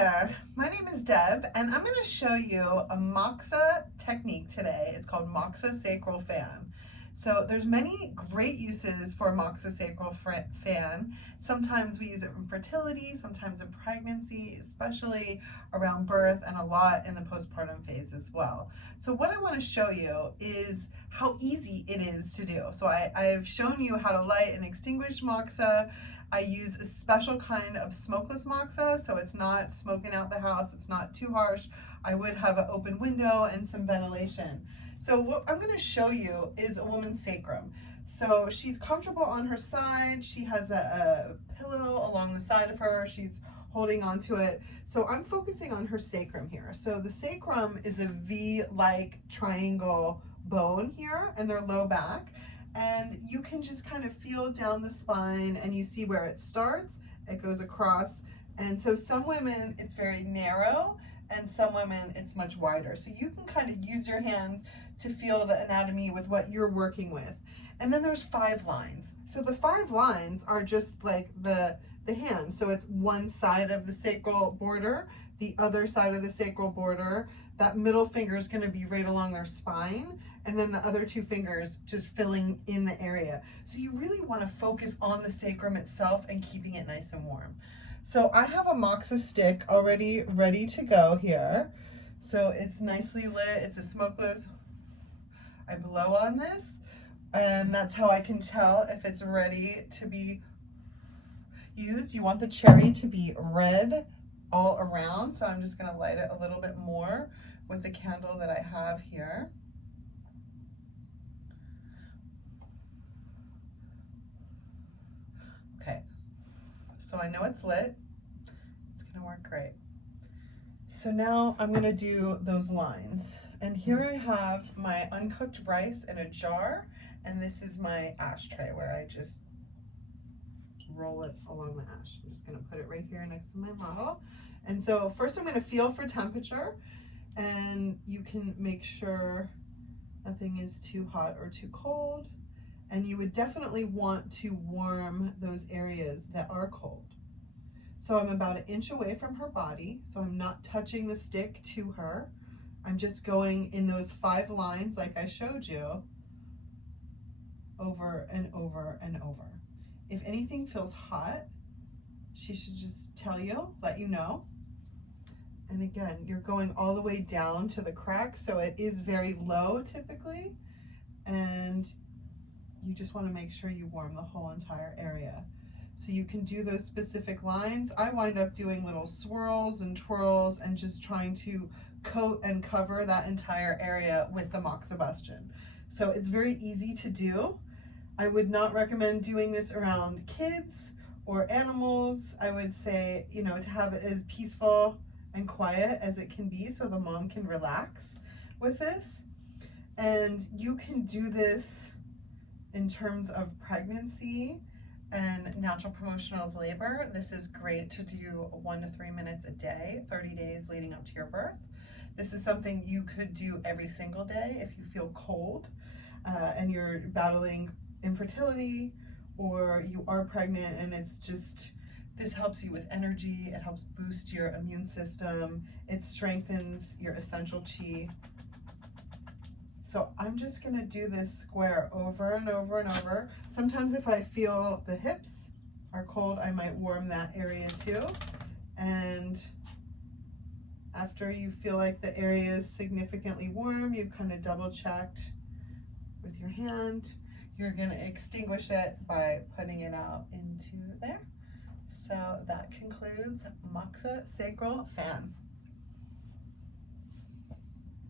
there, my name is Deb and I'm going to show you a Moxa technique today. It's called Moxa Sacral Fan. So there's many great uses for Moxa Sacral Fan. Sometimes we use it in fertility, sometimes in pregnancy, especially around birth, and a lot in the postpartum phase as well. So what I want to show you is how easy it is to do. So I've shown you how to light and extinguish Moxa. I use a special kind of smokeless Moxa, so it's not smoking out the house, it's not too harsh. I would have an open window and some ventilation. So what I'm going to show you is a woman's sacrum. So she's comfortable on her side, she has a pillow along the side of her, she's holding onto it. So I'm focusing on her sacrum here. So the sacrum is a V-like triangle bone here in their low back. And you can just kind of feel down the spine and you see where it starts, it goes across. And so some women it's very narrow and some women it's much wider. So you can kind of use your hands to feel the anatomy with what you're working with. And then there's 5 lines. So the 5 lines are just like the hand. So it's one side of the sacral border, the other side of the sacral border. That middle finger is going to be right along their spine, and then the other 2 fingers just filling in the area. So you really want to focus on the sacrum itself and keeping it nice and warm. So I have a Moxa stick already ready to go here. So it's nicely lit, it's a smokeless. I blow on this, and that's how I can tell if it's ready to be used. You want the cherry to be red all around, so I'm just going to light it a little bit more with the candle that I have here. Okay, so I know it's lit. It's going to work great. So now I'm going to do those lines. And here I have my uncooked rice in a jar, and this is my ashtray where I just roll it along the ash. I'm just going to put it right here next to my bottle. And so first I'm going to feel for temperature, and you can make sure nothing is too hot or too cold. And you would definitely want to warm those areas that are cold. So I'm about 1 inch away from her body, so I'm not touching the stick to her. I'm just going in those 5 lines like I showed you, over and over and over. If anything feels hot, she should just tell you, let you know. And again, you're going all the way down to the crack, so it is very low typically, and you just want to make sure you warm the whole entire area. So you can do those specific lines. I wind up doing little swirls and twirls and just trying to coat and cover that entire area with the moxibustion. So it's very easy to do. I would not recommend doing this around kids or animals. I would say, to have it as peaceful and quiet as it can be so the mom can relax with this. And you can do this in terms of pregnancy and natural promotion of labor. This is great to do 1 to 3 minutes a day, 30 days leading up to your birth. This is something you could do every single day if you feel cold and you're battling infertility, or you are pregnant and it's just, this helps you with energy, it helps boost your immune system, it strengthens your essential chi. So I'm just gonna do this square over and over and over. Sometimes if I feel the hips are cold, I might warm that area too. And after you feel like the area is significantly warm, you've kind of double checked with your hand. You're going to extinguish it by putting it out into there. So that concludes Moxa Sacral Fan.